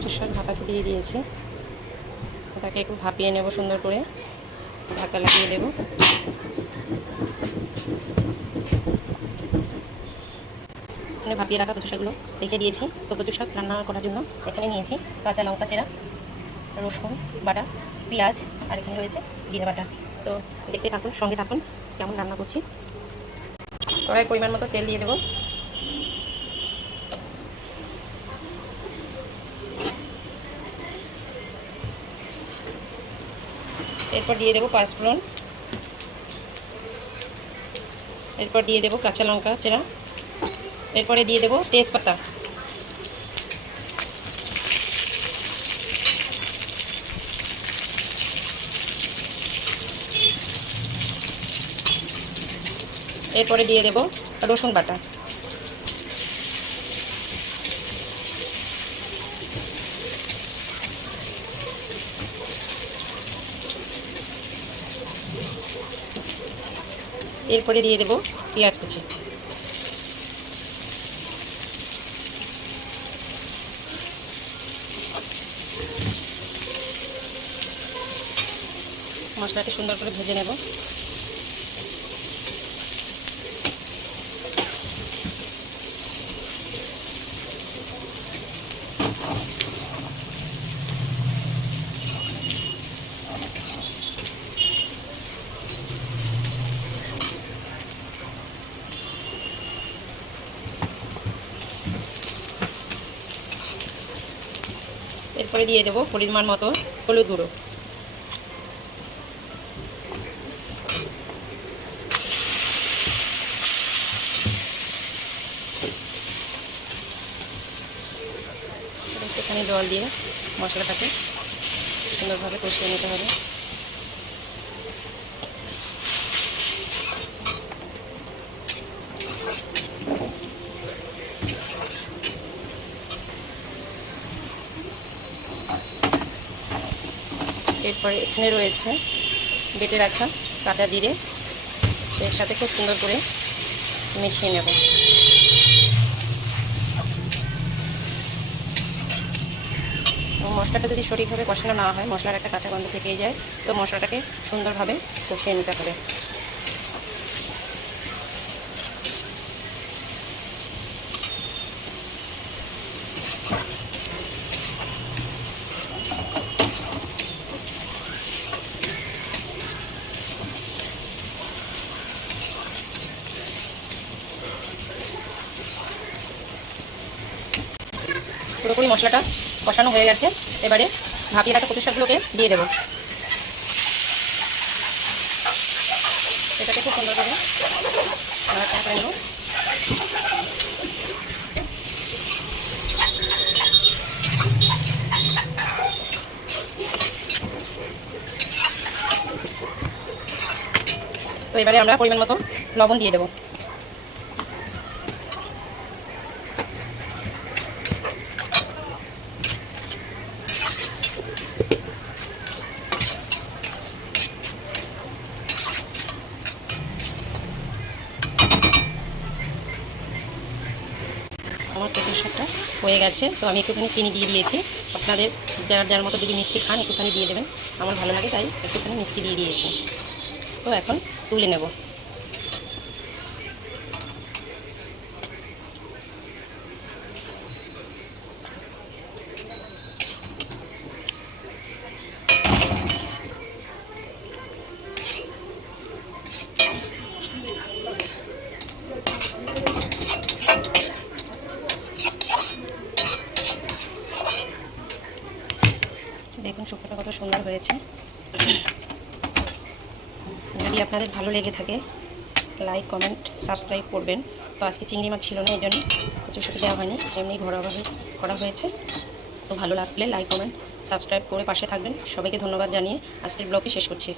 কচুর শাক ঢাকাতে দিয়ে দিয়েছি। এটাকে একটু ভাপিয়ে নেব, সুন্দর করে ঢাকা লাগিয়ে দেব। এখানে ভাপিয়ে রাখা কচু শাকগুলো রেখে দিয়েছি। তো কচু শাক রান্না করার জন্য এখানে নিয়েছি কাঁচা লঙ্কা চেরা, রসুন বাটা, পেঁয়াজ, আর এখানে রয়েছে জিরে বাটা। তো দেখতে থাকুন, সঙ্গে থাকুন কেমন রান্না করছি। কড়াই পরিমাণ মতো তেল দিয়ে দেবো। এরপর দিয়ে দেবো পাঁচফোড়ন, এরপর দিয়ে দেবো কাঁচা লঙ্কা চেরা, এরপরে দিয়ে দেবো তেজপাতা, এরপরে দিয়ে দেবো রসুন বাটা, এরপরে দিয়ে দেবো পেঁয়াজ কুচি। মশলাটি সুন্দর করে ভেজে নেব। এরপরে দিয়ে দেবো পরিমাণ মতো হলুদ গুঁড়ো, একটুখানি জল দিয়ে মশলাটাকে সুন্দরভাবে কষিয়ে নিতে হবে। এরপরে এখানে রয়েছে বেটে রাখা কাঁচা জিরে, এর সাথে খুব সুন্দর করে মিশিয়ে নেব। মশলাটা যদি সঠিকভাবে কষানো না হয়, মশলার একটা কাঁচা গন্ধ থেকেই যায়। তো মশলাটাকে সুন্দরভাবে কষিয়ে নিতে হবে। পুরোপুরি মশলাটা কষানো হয়ে গেছে। এবারে ভাপিয়ে রাখা কচু শাকগুলোকে দিয়ে দেবো। এটাকে খুব সুন্দর করে নাড়াচাড়া করে নেব। তো এবারে আমরা পরিমাণ মতো লবণ দিয়ে দেবো। আমার কচুর শাকটা হয়ে গেছে। তো আমি একটুখানি চিনি দিয়ে দিয়েছি। আপনাদের যার মতো যদি মিষ্টি খান একটুখানি দিয়ে দেবেন, আমার ভালো লাগে তাই একটুখানি মিষ্টি দিয়ে দিয়েছি। তো এখন তুলে নেব। দেখুন শুক্তোটা কত সুন্দর হয়েছে। যদি আপনাদের ভালো লেগে থাকে লাইক কমেন্ট সাবস্ক্রাইব করবেন। তো আজকে চিংড়ি মাছ ছিল না, এই জন্য কচুর সাথে দেওয়া হয়নি, এমনি ঘরোয়াভাবে করা হয়েছে। তো ভালো লাগলে লাইক কমেন্ট সাবস্ক্রাইব করে পাশে থাকবেন। সবাইকে ধন্যবাদ জানিয়ে আজকের ব্লগটি শেষ করছি।